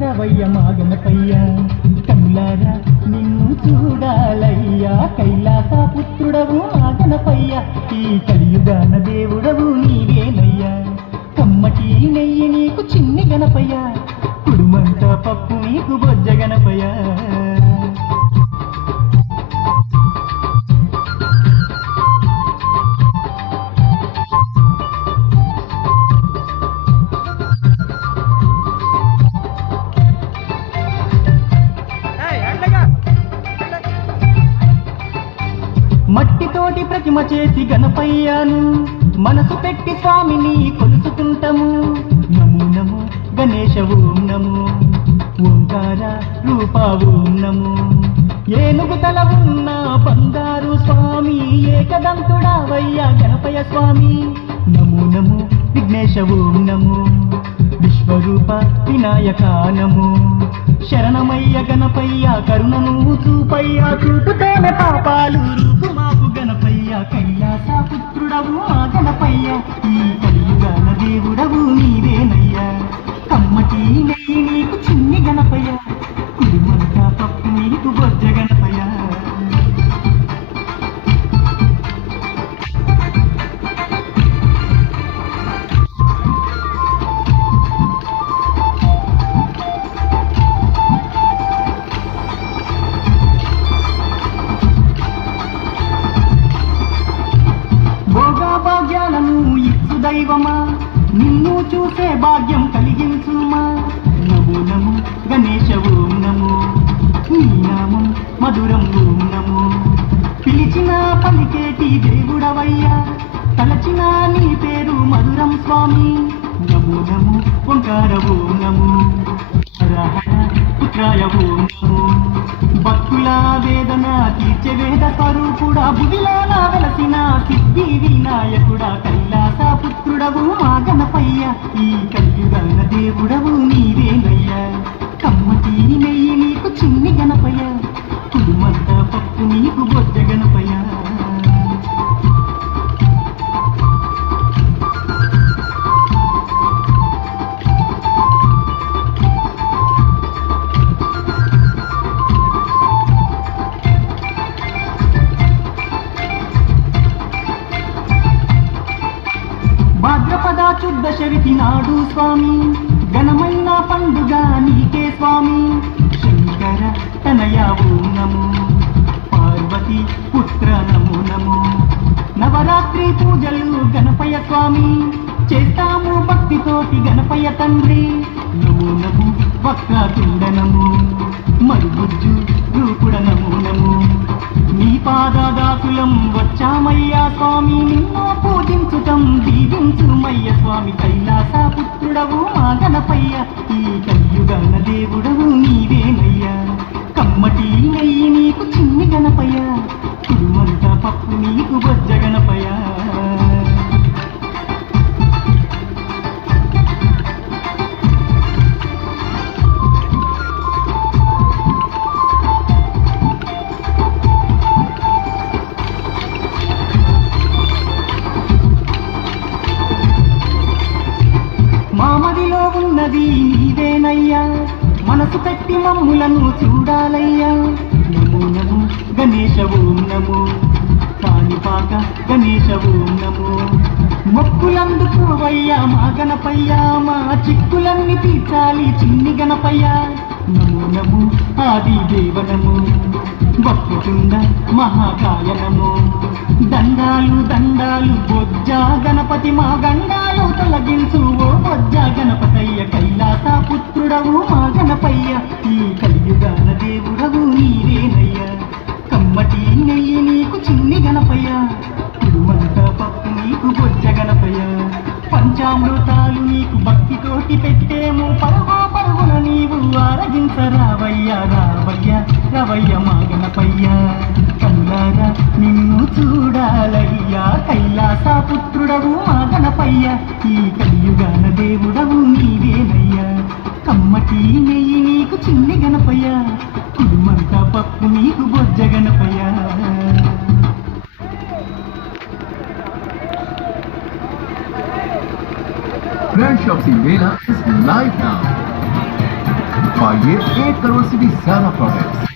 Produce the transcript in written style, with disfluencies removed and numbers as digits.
రవయ్య మా గణపయ్య కనులారా నిన్ను చూడాలయ్యా కైలాస పుత్రుడవు మా గణపయ్య ఈ కలియుగాన దేవుడవు నీవేనయ్యా కమ్మటి నెయ్యి నీకు చిన్ని గణపయ్య కుడుమంట పప్పు నీకు బొజ్జ గణపయ్య మట్టితోటి ప్రతిమ చేసి గణపయ్యాను మనసు పెట్టి స్వామిని కొలుసుకుంటాము నమో నమో గణేశ ఓం నమో ఓంకార రూప ఓం నమో ఏనుగు తల ఉన్న బంగారు స్వామి ఏకదంతుడావయ్యా గణపయ్య స్వామి నమో నమో విఘ్నేశ ఓం నమో విశ్వరూప వినాయక నమో శరణమయ్య గణపయ్య కరుణను చూపయ్య చూపుతోనే పాపాలు రూపు మాకు గణపయ్య కైలాస పుత్రుడవు మా గణపయ్య ఈ కలియుగాన దేవుడవు నీవేనయ్యా కమ్మటి నెయ్యి నీకు చిన్ని గణపయ్య కుడిమంట పప్పు నీకు బొజ్జ గణపయ్య దైవమా నిన్ను చూసే భాగ్యం కలిగించుమా నమో నమో గణేశ ఓం నమో నీ నామం మధురం ఓం నమో పిలిచిన పలికేటి దేవుడవయ్యా తలచిన నీ పేరు మధురం స్వామి నమో నమో ఓంకార ఓం నమో హర హర పుత్రాయ ఓం నమో భక్తుల వేదన తీర్చే వేద స్వరూపుడా భువిలోన వెలసిన సిద్ధి వినాయకుడా కైలాస పుత్రుడవు మా గణపయ్య ఈ కలియుగాన దేవుడవు నీవేనయ్యా కమ్మటి నెయ్యి నీకు చిన్ని గణపయ్య కుడుమంత పప్పు నీకు బొజ్జ గణపయ్య భాద్రపద శుద్ధ చవితి నాడు స్వామి ఘనమైన పండుగ నీకే స్వామి శంకర తనయ ఓం నమో పార్వతి పుత్ర నమో నమో నవరాత్రి పూజలు గణపయ్య స్వామి చేస్తాము భక్తితోటి గణపయ్య తండ్రి నమో నమో వక్రతుండ నమో మరుగుజ్జు రూపుడ నమో నమో నీ పాదదాసులం వచ్చామయ్యా స్వామి నిన్ను పూజించుతం దీవించుమయ్య స్వామి కైలాస పుత్రుడవు మా గణపయ్య ఈ కలియుగాన దేవుడవు నీవేనయ్యా కమ్మటి నెయ్యి నీకు చిన్ని గణపయ్య కుడుమంత పప్పు నీకు బొజ్జ గణపయ్య మామదిలో ఉన్నది నీవేనయ్యా మనసు పెట్టి మమ్ములను చూడాలయ్యా నమో నమో గణేశ ఓం నమో కాణిపాక గణేశ ఓం నమో మొక్కులందుకోవయ్యా మా గణపయ్య మా చిక్కులన్నీ తీర్చాలి చిన్ని గణపయ్య నమో నమో ఆది దేవనము వక్రతుండ మహాకాయ నమో దండాలు దండాలు బొజ్జ గణపతి మా గండాలు తొలగించు ఓ బొజ్జ గణపతయ్య కైలాస పుత్రుడవు మా గణపయ్య ఈ కలియుగాన దేవుడవు నీవేనయ్యా కమ్మటి నెయ్యి నీకు చిన్ని గణపయ్య కుడుమంత పప్పు నీకు బొజ్జ గణపయ్య పంచామృతాలు నీకు భక్తితోటి పెట్టేము పరుగు పరుగున నీవు ఆరగించరావయ్యా రావయ్య రవయ్య మా గణపయ్య కల్లారా నిన్ను చూడాలయ్యా కైలాస పుత్రుడవు మా గణపయ్య ఈ కలియుగాన దేవుడవు నీవేనయ్యా కమ్మటి నెయ్యి నీకు చిన్ని గణపయ్య కుడుమంత పప్పు నీకు బొజ్జ Ganapayya Grand Shopping Mela is live now. पाइए 1 करोड़ से भी ज्यादा प्रोडक्ट्स।